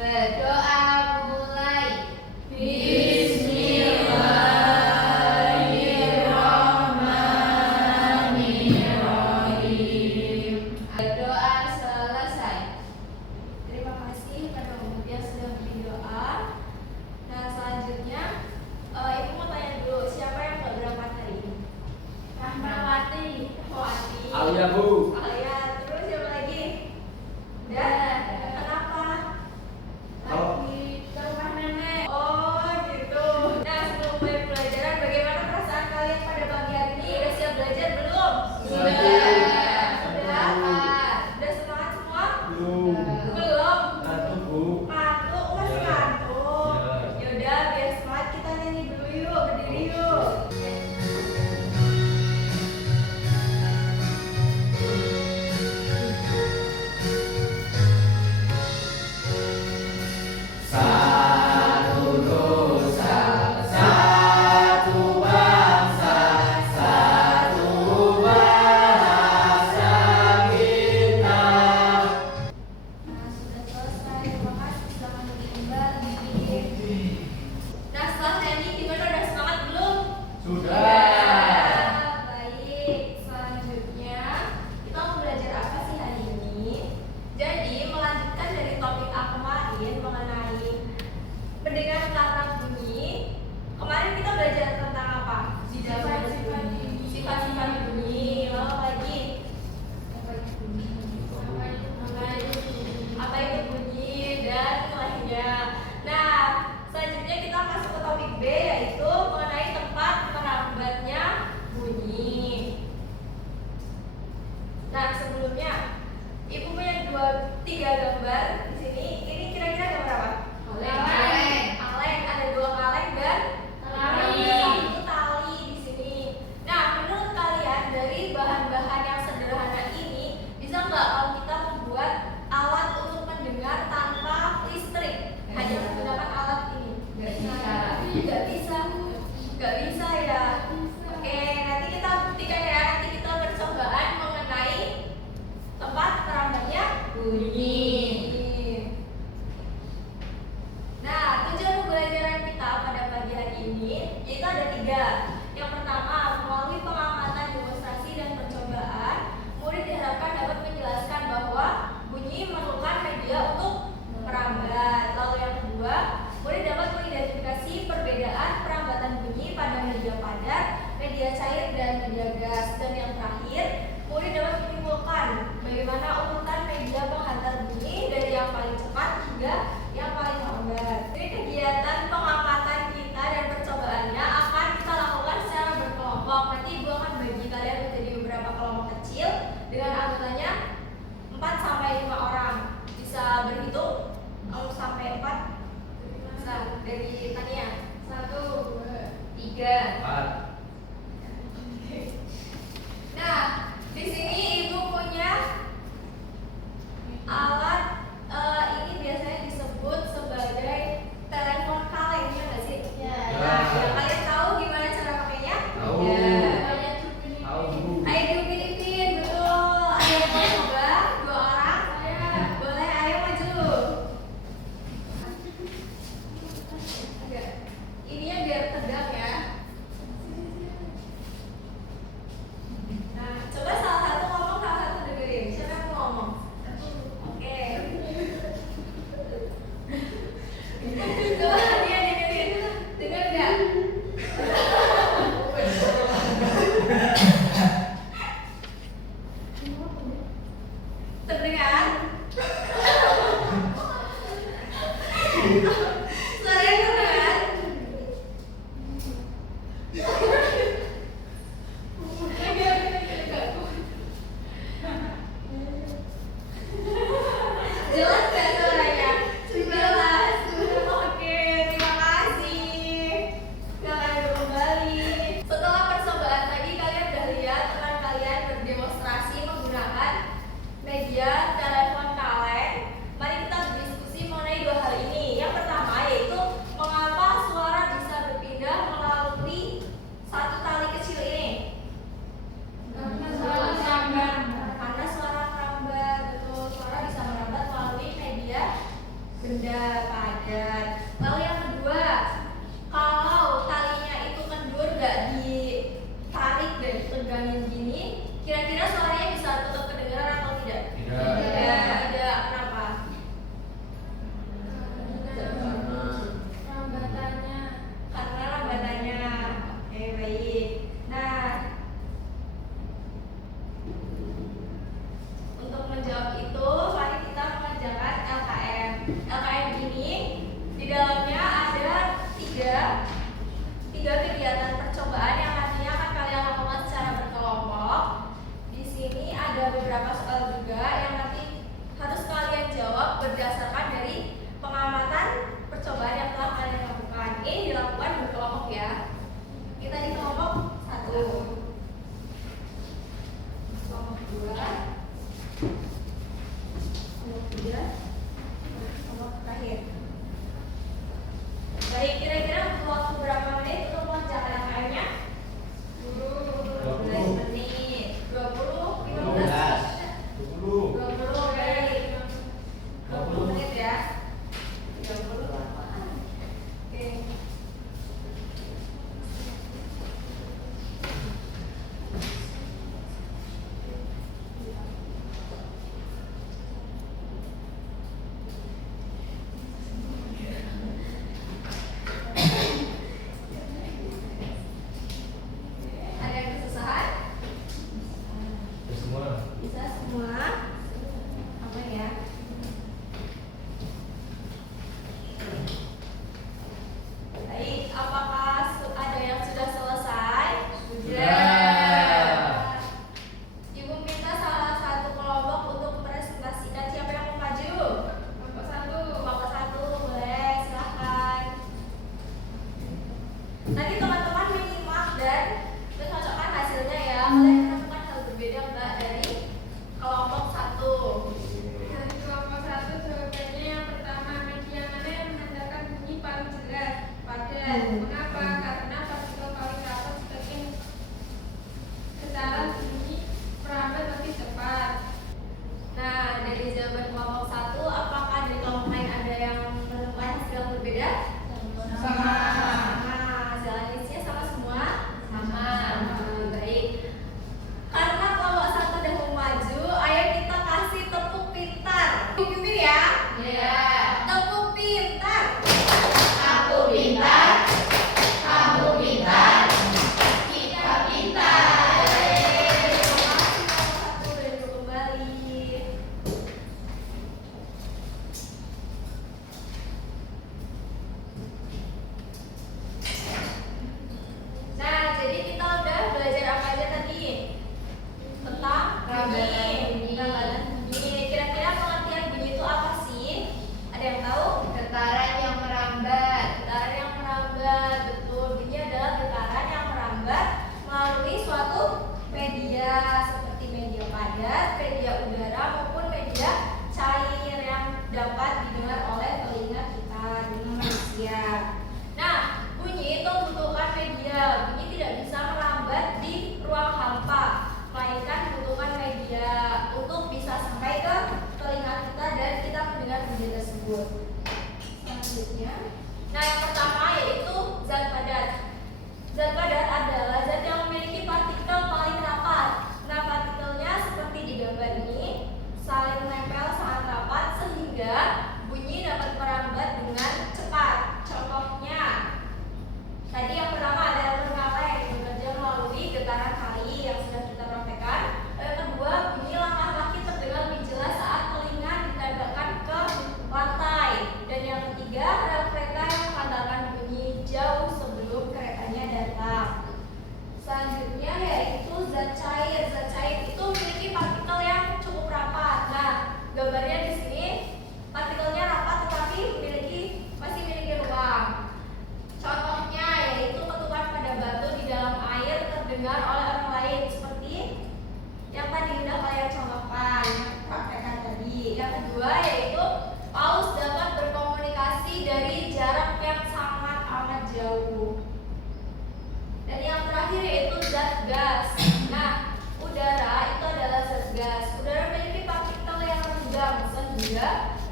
Berdoa mulai. Bismillahirrahmanirrahim. Berdoa selesai. Terima kasih pada umum yang sudah berdoa. Nah, selanjutnya Ibu mau tanya dulu, siapa yang nggak berangkat hari ini? Rahmawati. Alia, Bu. Alia. Terus siapa lagi? Dan kenapa? Lagi ke rumah nenek. Oh gitu. Nah, sebelum mulai pelajaran, bagaimana perasaan kalian pada pagi hari ini? Udah siap belajar belum? Sudah. Sudah. Udah semangat semua? Belum. Belum. Ngantuk, Bu. Ngantuk, masih Ya. ngantuk. Ya. Yaudah, biar semangat kita nyanyi dulu yuk, berdiri yuk. Satu dosa, satu bangsa, satu bahasa kita. Nah, sudah selesai. Terima kasih. Silakan duduk kembali. Nah, setelah nyanyi, gimana udah semangat belum? Sudah. Baik, selanjutnya kita mau belajar apa sih hari ini? Jadi, melanjutkan dari topik aku kemarin mengenai pendengaran kata bunyi. Kemarin kita belajar tentang apa? Sifat-sifat bunyi. Sifat-sifat bunyi. Lalu apa lagi? Apa itu bunyi dan lainnya. Nah, selanjutnya kita masuk ke topik B, yaitu mengenai tempat merambatnya bunyi. Nah, sebelumnya Ibu punya 3 gambar di sini. Ini kira-kira gambar apa? Kaleng. Kaleng. Ada 2 kaleng dan Tali. satu tali di sini. Nah, menurut kalian dari bahan-bahan yang sederhana ini bisa nggak kalau kita membuat alat untuk mendengar tanpa listrik? Hanya menggunakan alat ini. Nggak bisa. Nggak bisa. Nggak bisa ya. Oke, nanti kita buktikan ya. Nanti kita percobaan mengenai tempat merambatnya Bunyi. Nah, tujuan pembelajaran kita pada pagi hari ini yaitu ada 3. Yang pertama, melalui pengamatan, demonstrasi, dan percobaan, murid diharapkan dapat menjelaskan bahwa bunyi memerlukan media untuk merambat. Lalu yang kedua, murid dapat mengidentifikasi perbedaan perambatan bunyi pada media padat, media cair, dan media gas. Dan yang terakhir, murid dapat menyimpulkan bagaimana urutan media penghantar bunyi dari yang paling cepat hingga yang paling lambat. Jadi kegiatan pengamatan kita dan percobaannya akan kita lakukan secara berkelompok. Nanti Ibu akan bagi kalian menjadi beberapa kelompok kecil dengan anggotanya 4 sampai 5 orang. Bisa berhitung kalau sampai 4? Bisa. Dari Tania. 1, 2, 3. 4. Nah, di sini Ibu punya alat ini biasanya disebut sebagai telepon kaleng, ya nggak sih? Ya. Nah, kalian tahu gimana cara pakainya? Tahu. Ya. Tahu, Bu. Ayo diupin-upin, betul. Ayo mau coba 2 orang? Boleh, ayo maju. Agak ininya biar tegak ya. Nah, coba salah satu ngomong, salah satu dengerin. Siapa yang mau ngomong? Oke. Coba dia dengerin. Dengar nggak? Terdengar? Suaranya terdengar? Jelas gak suaranya? Jelas. Oke, terima kasih. Silakan duduk kembali. Setelah percobaan tadi kalian udah lihat teman kalian berdemonstrasi menggunakan media telepon kaleng. Mari kita berdiskusi mengenai 2 hal ini. Yang pertama yaitu mengapa suara bisa berpindah melalui satu tali kecil ini? Karena suara merambat, betul. Suara bisa merambat melalui media benda padat. Lalu yang kedua, kalau talinya itu kendur gak ditarik dan ditegangin gini, kira-kira suaranya bisa tetap kedengaran atau tidak? Tidak. Tidak. Kenapa? Rambatannya. Karena rambatannya. Oke, baik. Nah, untuk menjawab itu, mari kita mengerjakan LKM. LKM ini di dalamnya ada tiga kegiatan percobaan yang nantinya akan kalian lakukan secara berkelompok. Di sini ada beberapa soal juga yang nanti harus kalian jawab berdasarkan dari pengamatan percobaan yang telah kalian lakukan. Ini dilakukan berkelompok ya. Kita di kelompok 1, kelompok 2, kelompok 3, kelompok terakhir. Baik, kira-kira butuh waktu berapa menit untuk mengerjakan LKM-nya? 15 menit. 20, 15, 20. 20, baik. 20 menit ya. 30 apaan? Oke. Ada yang kesusahan? Semua. Bisa semua? Apa ya? Baik, apakah ada yang sudah selesai? Sudah. Ibu minta salah satu kelompok untuk presentasikan. Siapa yang mau maju? Kelompok 1. Kelompok 1, boleh, silahkan. Nanti teman-teman menyimak dan mencocokkan hasilnya ya. Kalian menemukan hal berbeda enggak dari kelompok 1? Dari kelompok 1 jawabannya yang pertama, media mana yang menandakan bunyi paling jelas, padat. Mengapa? Karena partikel paling rapat secara bunyi merambat lebih cepat. Nah, dari jawaban kelompok 1, apakah dari kelompok lain ada yang menemukan hasil yang berbeda? Sama. Hasil analisisnya sama semua? Sama. Baik. Karena kelompok 1 udah mau maju, ayo kita kasih tepuk pintar. Pimpin ya. Iya. Tepuk pintar. Aku pintar. Kamu pintar. Kita pintar. Terima kasih kelompok 1 udah duduk kembali. Nah, jadi kita udah belajar apa aja tadi? Tentang Rambatan bunyi. bunyi. Rambatan bunyi. Kira-kira pengertian bunyi itu apa sih?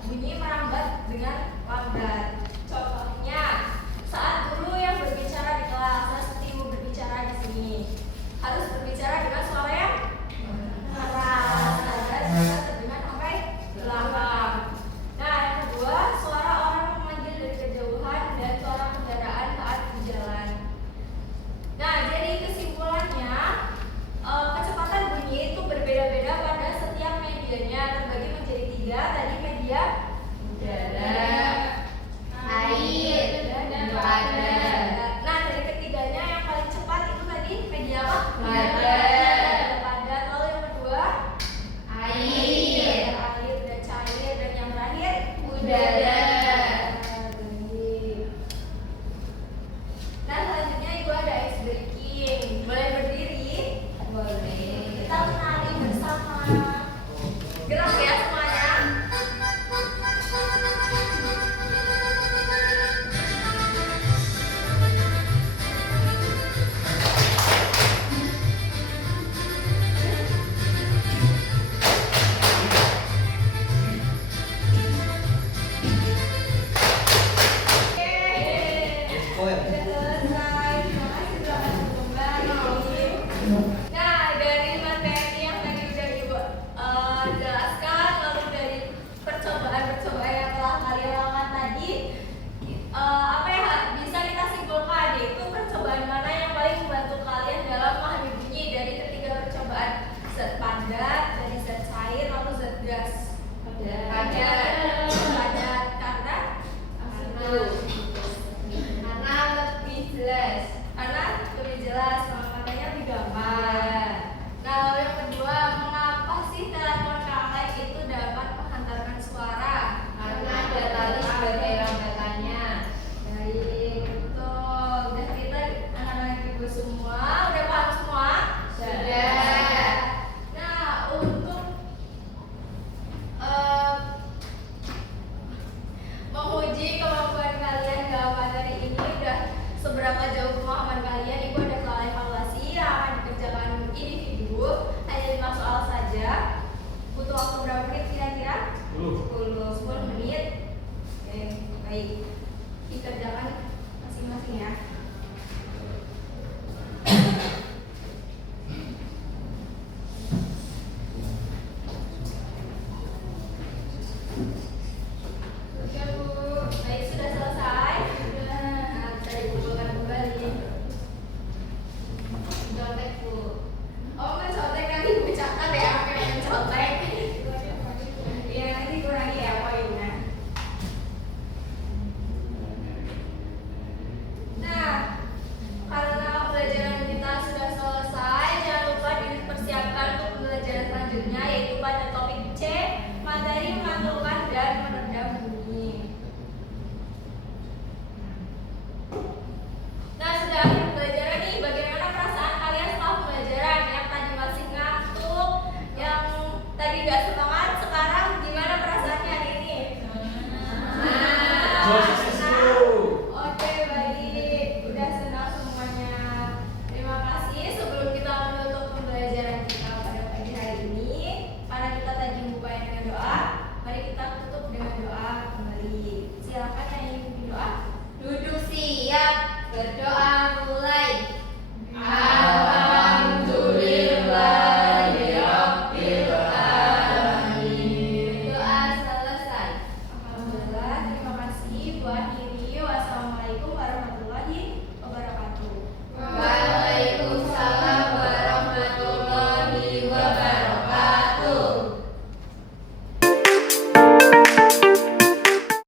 bunyi merambat dengan lambat. Contohnya, saat guru yang berbicara di kelas, nah seperti ibu berbicara di sini, harus berbicara dengan suara yang keras agar bisa terdengar sampai belakang. Nah, yang kedua, suara orang memanggil dari kejauhan dan suara kendaraan saat berjalan. Nah, jadi kesimpulannya, kecepatan bunyi itu berbeda-beda pada setiap medianya, terbagi menjadi 3. Tadi media udara, air, dan padat. Nah, dari ketiganya yang paling cepat itu tadi media apa? Padat. Padat. Lalu yang kedua Air. air dan cair, dan yang terakhir Udara. Nah, selanjutnya ibu ada ice breaking. Boleh berdiri? Boleh. Kita menari bersama. Gerak ya semuanya. Sudah selesai. Terima kasih sudah masuk kembali. Nah, dari materi yang tadi udah ibu jelaskan, lalu dari percobaan yang telah kalian lakukan tadi, apa yang bisa kita simpulkan, yaitu percobaan mana yang paling membantu kalian dalam memahami bunyi dari ketiga percobaan: zat padat, dari zat cair, lalu zat gas. Padat karena lebih jelas. Karena lebih jelas, makanya lebih gampang. Nah, lalu yang kedua, mengapa sih telepon kaleng itu dapat menghantarkan suara? Karena ada tali sebagai rambatannya. Baik, betul. Udah kita anak-anak ibu semua, udah paham semua? Sudah. Nah, untuk menguji kemampuan kalian dalam materi ini, udah seberapa jauh pemahaman kalian, ibu ada soal evaluasi yang akan dikerjakan individu, hanya 5 soal saja. Butuh waktu berapa menit kira-kira? 10 menit. Oke, baik. Dikerjakan masing-masing ya. Oke Bu, baik, sudah selesai. Nah, bisa dikumpulkan kembali. Contek Bu. Oh, mencontek nanti Bu catat ya, apa yang mencontek. Iya, nanti kurangi ya poinnya. Nah, karena pembelajaran kita sudah selesai, jangan lupa dipersiapkan untuk pembelajaran selanjutnya, yaitu pada topik C, materi memantulkan dan meredam bunyi. Nah, sudah akhir pembelajaran nih, bagaimana perasaan kalian setelah pembelajaran? Yang tadi masih ngantuk, yang tadi nggak semangat, sekarang gimana perasaannya hari ini? Oke, baik. Udah senang semuanya. Terima kasih. Sebelum kita menutup pembelajaran kita pada pagi hari ini, karena kita tadi membukanya dengan doa, mari kita tutup dengan doa kembali. Silakan yang ingin doa. Duduk siap, berdoa